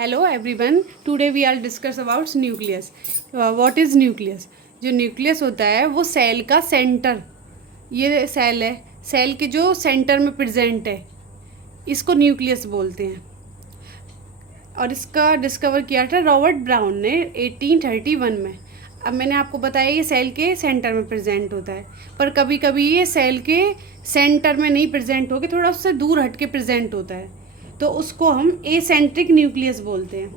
Hello everyone. Today we are discuss about nucleus. What is nucleus? जो nucleus होता है वो सेल का सेंटर, ये सेल है, सेल के जो सेंटर में प्रेजेंट है इसको न्यूक्लियस बोलते हैं। और इसका डिस्कवर किया था रॉबर्ट ब्राउन ने 1831 में। अब मैंने आपको बताया ये सेल के सेंटर में प्रेजेंट होता है, पर कभी कभी ये सेल के सेंटर में नहीं प्रेजेंट होकर थोड़ा उससे दूर हट के प्रेजेंट होता है, तो उसको हम एसेंट्रिक न्यूक्लियस बोलते हैं।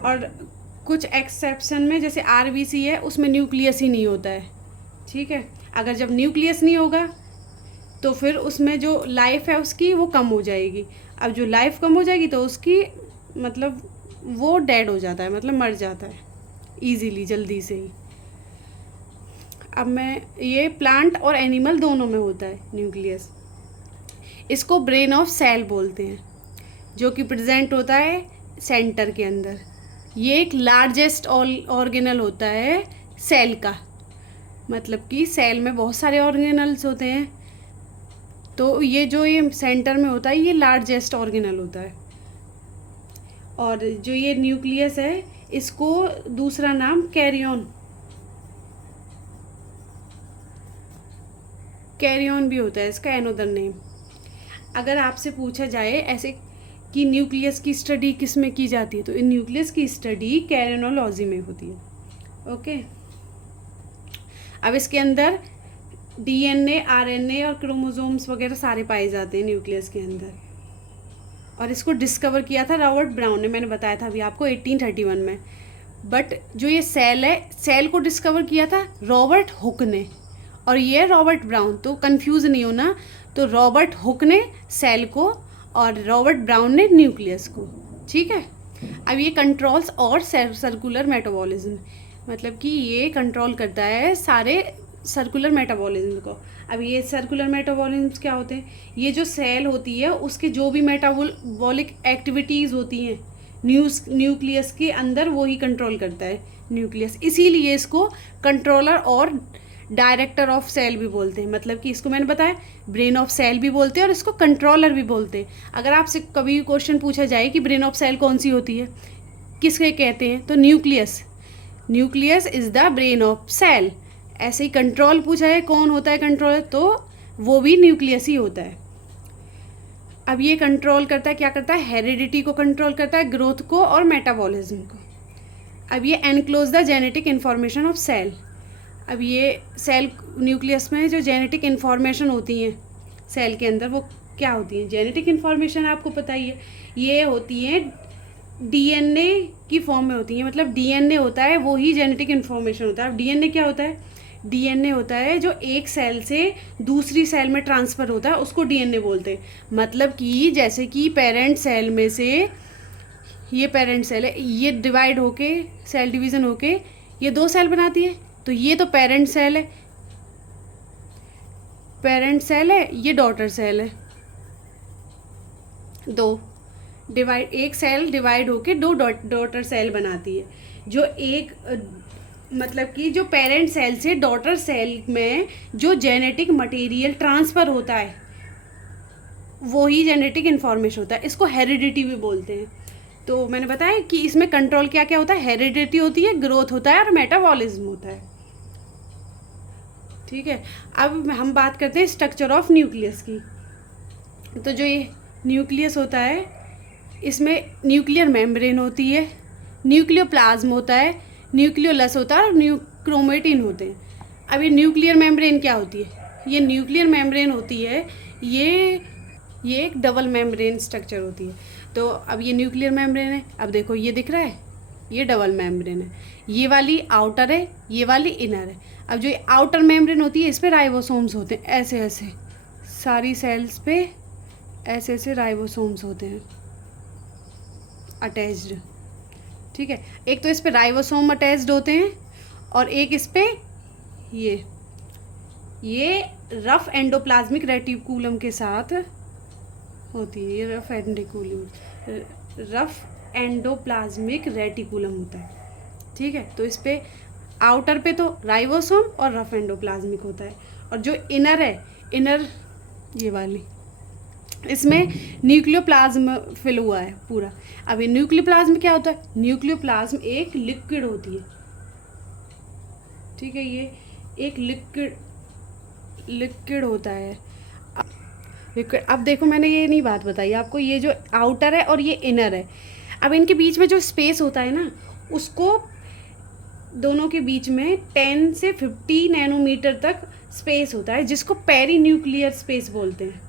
और कुछ एक्सेप्शन में जैसे आरबीसी है उसमें न्यूक्लियस ही नहीं होता है। ठीक है, अगर जब न्यूक्लियस नहीं होगा तो फिर उसमें जो लाइफ है उसकी वो कम हो जाएगी। अब जो लाइफ कम हो जाएगी तो उसकी मतलब वो डेड हो जाता है, मतलब मर जाता है इजीली, जल्दी से ही। अब मैं ये प्लांट और एनिमल दोनों में होता है न्यूक्लियस। इसको ब्रेन ऑफ सेल बोलते हैं, जो कि प्रेजेंट होता है सेंटर के अंदर। ये एक लार्जेस्ट ऑर्गेनल होता है सेल का, मतलब कि सेल में बहुत सारे ऑर्गेनल्स होते हैं, तो ये जो ये सेंटर में होता है ये लार्जेस्ट ऑर्गेनल होता है। और जो ये न्यूक्लियस है इसको दूसरा नाम कैरियन भी होता है, इसका एनोदर नेम। अगर आपसे पूछा जाए ऐसे कि न्यूक्लियस की स्टडी किस में की जाती है, तो इन न्यूक्लियस की स्टडी कैरियोनोलॉजी में होती है। ओके, अब इसके अंदर डीएनए, आरएनए और क्रोमोसोम्स वगैरह सारे पाए जाते हैं न्यूक्लियस के अंदर। और इसको डिस्कवर किया था रॉबर्ट ब्राउन ने, मैंने बताया था अभी आपको 1831 में। बट जो ये सेल है, सेल को डिस्कवर किया था रॉबर्ट हुक ने, और ये रॉबर्ट ब्राउन, तो कंफ्यूज नहीं होना। तो रॉबर्ट हुक ने सेल को और रॉबर्ट ब्राउन ने न्यूक्लियस को। ठीक है, अब ये कंट्रोल्स और सर्कुलर मेटाबॉलिज्म, मतलब कि ये कंट्रोल करता है सारे सर्कुलर मेटाबॉलिज्म को। अब ये सर्कुलर मेटाबॉलिज्म क्या होते हैं? ये जो सेल होती है उसके जो भी मेटाबॉलिक एक्टिविटीज़ होती हैं न्यूक्लियस के अंदर, वो ही कंट्रोल करता है न्यूक्लियस। इसीलिए इसको कंट्रोलर और डायरेक्टर ऑफ सेल भी बोलते हैं। मतलब कि इसको मैंने बताया ब्रेन ऑफ सेल भी बोलते हैं और इसको कंट्रोलर भी बोलते हैं। अगर आपसे कभी क्वेश्चन पूछा जाए कि ब्रेन ऑफ सेल कौन सी होती है, किसके कहते हैं, तो nucleus is the brain of cell. ऐसे ही कंट्रोल पूछा है कौन होता है कंट्रोलर, तो वो भी न्यूक्लियस ही होता है। अब ये कंट्रोल करता है, क्या करता है, हेरिडिटी को कंट्रोल करता है, ग्रोथ को और मेटाबॉलिज्म को। अब ये enclose the genetic information of cell. अब ये सेल न्यूक्लियस में जो जेनेटिक इन्फॉर्मेशन होती हैं सेल के अंदर, वो क्या होती हैं? जेनेटिक इन्फॉर्मेशन आपको पता ही है, ये होती है डीएनए की फॉर्म में होती है। मतलब डीएनए होता है वो ही जेनेटिक इन्फॉर्मेशन होता है। अब डीएनए क्या होता है? डीएनए होता है जो एक सेल से दूसरी सेल में ट्रांसफ़र होता है, उसको डीएनए बोलते हैं। मतलब कि जैसे कि पेरेंट सेल में से, ये पेरेंट सेल है, ये डिवाइड होके, सेल डिवीज़न होके ये दो सेल बनाती है, तो ये तो पेरेंट सेल है, ये डॉटर सेल है। एक सेल डिवाइड होके दो डॉटर सेल बनाती है। जो एक मतलब कि जो पेरेंट सेल से डॉटर सेल में जो जेनेटिक मटेरियल ट्रांसफ़र होता है वो ही जेनेटिक इन्फॉर्मेशन होता है। इसको हेरिडिटी भी बोलते हैं। तो मैंने बताया कि इसमें कंट्रोल क्या क्या होता है, हेरिडिटी होती है, ग्रोथ होता है और मेटाबॉलिज्म होता है। ठीक है, अब हम बात करते हैं स्ट्रक्चर ऑफ न्यूक्लियस की। तो जो ये न्यूक्लियस होता है इसमें न्यूक्लियर मेम्ब्रेन होती है, न्यूक्लियोप्लाज्म होता है, न्यूक्लियोलस होता है और क्रोमेटिन होते हैं। अब ये न्यूक्लियर मेम्ब्रेन क्या होती है? ये न्यूक्लियर मेम्ब्रेन होती है, ये एक डबल मेम्ब्रेन स्ट्रक्चर होती है। तो अब ये न्यूक्लियर मेम्ब्रेन है, अब देखो ये दिख रहा है, ये डबल मेम्ब्रेन है, ये वाली आउटर है, ये वाली इनर है। अब जो आउटर मेम्ब्रेन होती है इस पे राइबोसोम्स होते हैं, ऐसे ऐसे सारी सेल्स पे ऐसे ऐसे राइबोसोम्स होते हैं अटैच्ड। ठीक है, एक तो इस पे राइबोसोम अटैच्ड होते हैं और एक इस पे ये रफ एंडोप्लाज्मिक रेटिकुलम के साथ होती है। ये रफ एंडोप्लाज्मिक रेटिकुलम होता है। ठीक है, तो इस पे आउटर पे तो राइबोसोम और रफ एंडोप्लाज्मिक होता है, और जो इनर है, इनर ये वाली इसमें न्यूक्लियोप्लाज्म फिल हुआ है पूरा। अब ये न्यूक्लियोप्लाज्म क्या होता है? न्यूक्लियोप्लाज्म एक लिक्विड होती है, ठीक है, ये एक लिक्विड होता है। लिक्विड, अब देखो मैंने ये नहीं बात बताई आपको, ये जो आउटर है और ये इनर है, अब इनके बीच में जो स्पेस होता है ना, उसको दोनों के बीच में 10 से 50 नैनोमीटर तक स्पेस होता है, जिसको पेरी न्यूक्लियर स्पेस बोलते हैं,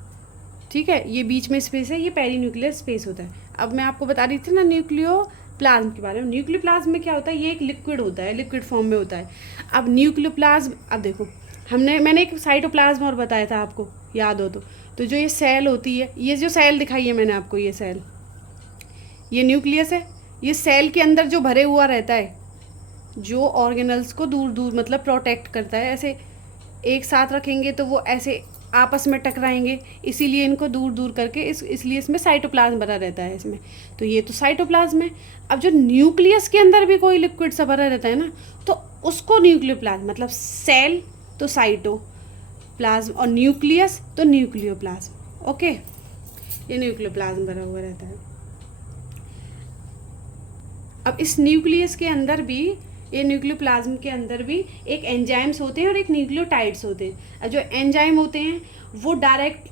ठीक है। ये बीच में स्पेस है, ये पेरी न्यूक्लियर स्पेस होता है। अब मैं आपको बता रही थी ना न्यूक्लियोप्लाज्म के बारे में। न्यूक्लियोप्लाज्म में क्या होता है? ये एक लिक्विड होता है, लिक्विड फॉर्म में होता है। अब न्यूक्लियोप्लाज्म, अब देखो मैंने एक साइटोप्लाज्म और बताया था आपको, याद हो तो जो ये सेल होती है, ये जो सेल दिखाई है मैंने आपको, ये सेल, ये न्यूक्लियस है। ये सेल के अंदर जो भरे हुआ रहता है, जो ऑर्गेनल्स को दूर दूर मतलब प्रोटेक्ट करता है, ऐसे एक साथ रखेंगे तो वो ऐसे आपस में टकराएंगे, इसीलिए इनको दूर दूर करके इसलिए इसमें साइटोप्लाज्म भरा रहता है इसमें। तो ये तो साइटोप्लाज्म है। अब जो न्यूक्लियस के अंदर भी कोई लिक्विड सा भरा रहता है ना, तो उसको न्यूक्लियोप्लाज्म, मतलब सेल तो साइटोप्लाज्म और न्यूक्लियस तो न्यूक्लियोप्लाज्म, ओके। ये न्यूक्लियोप्लाज्म भरा हुआ रहता है। अब इस न्यूक्लियस के अंदर भी, ये न्यूक्लियोप्लाज्म के अंदर भी एक एंजाइम्स होते हैं और एक न्यूक्लियोटाइड्स होते हैं। अब जो एंजाइम होते हैं वो डायरेक्ट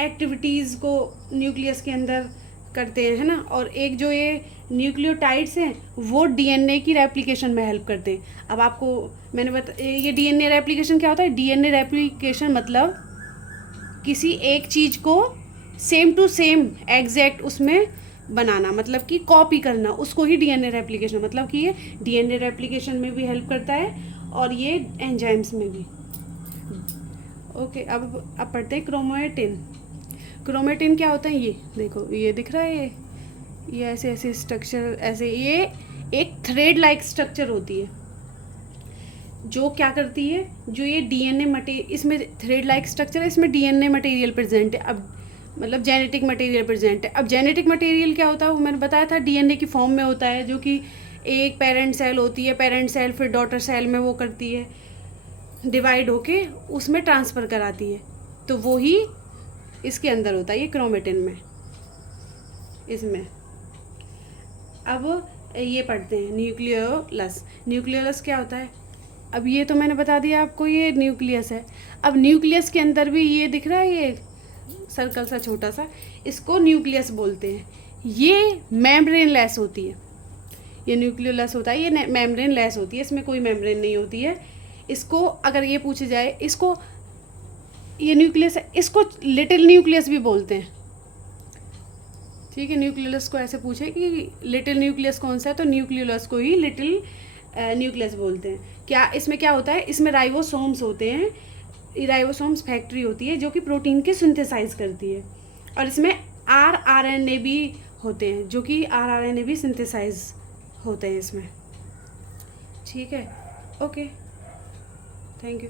एक्टिविटीज़ को न्यूक्लियस के अंदर करते हैं, है ना, और एक जो ये न्यूक्लियोटाइड्स हैं वो डीएनए की रेप्लिकेशन में हेल्प करते हैं। अब आपको मैंने ये डीएनए रेप्लिकेशन क्या होता है? डीएनए रेप्लिकेशन मतलब किसी एक चीज़ को सेम टू सेम एग्जैक्ट उसमें बनाना, मतलब कि कॉपी करना, उसको ही डीएनए रेप्लिकेशन, मतलब कि ये डीएनए रेप्लिकेशन में भी हेल्प करता है और ये एंजाइम्स में भी, ओके। अब पढ़ते हैं क्रोमेटिन। क्रोमेटिन क्या होता है? ये देखो, ये दिख रहा है, ये ऐसे ऐसे स्ट्रक्चर, ऐसे ये एक थ्रेड लाइक स्ट्रक्चर होती है, जो क्या करती है, जो ये डीएनए मटेरियल, इसमें थ्रेड लाइक स्ट्रक्चर है, इसमें डीएनए मटेरियल प्रेजेंट है, अब मतलब जेनेटिक मटेरियल प्रेजेंट है। अब जेनेटिक मटेरियल क्या होता है? वो मैंने बताया था, डीएनए की फॉर्म में होता है, जो कि एक पेरेंट सेल होती है, पेरेंट सेल फिर डॉटर सेल में वो करती है, डिवाइड होके उसमें ट्रांसफ़र कराती है, तो वो ही इसके अंदर होता है, ये क्रोमेटिन में, इसमें। अब ये पढ़ते हैं न्यूक्लियोलस। न्यूक्लियोलस क्या होता है? अब ये तो मैंने बता दिया आपको, ये न्यूक्लियस है। अब न्यूक्लियस के अंदर भी ये दिख रहा है, ये सर्कल सा छोटा सा, इसको न्यूक्लियस बोलते हैं। ये मेम्ब्रेन लेस होती है, ये न्यूक्लियोलस होता है, ये मेम्ब्रेन लेस होती है, इसमें कोई मेम्ब्रेन नहीं होती है। इसको अगर ये पूछे जाए, इसको, ये न्यूक्लियस है, इसको लिटिल न्यूक्लियस भी बोलते हैं, ठीक है। न्यूक्लियोलस को ऐसे पूछे कि लिटिल न्यूक्लियस कौन सा है, तो न्यूक्लियोलस को ही लिटिल न्यूक्लियस बोलते हैं। क्या इसमें क्या होता है? इसमें राइबोसोम्स होते हैं, राइबोसोम्स फैक्ट्री होती है जो कि प्रोटीन के सिंथेसाइज करती है, और इसमें आरएनए भी होते हैं, जो कि आरएनए भी सिंथेसाइज होते हैं इसमें, ठीक है, ओके, थैंक यू।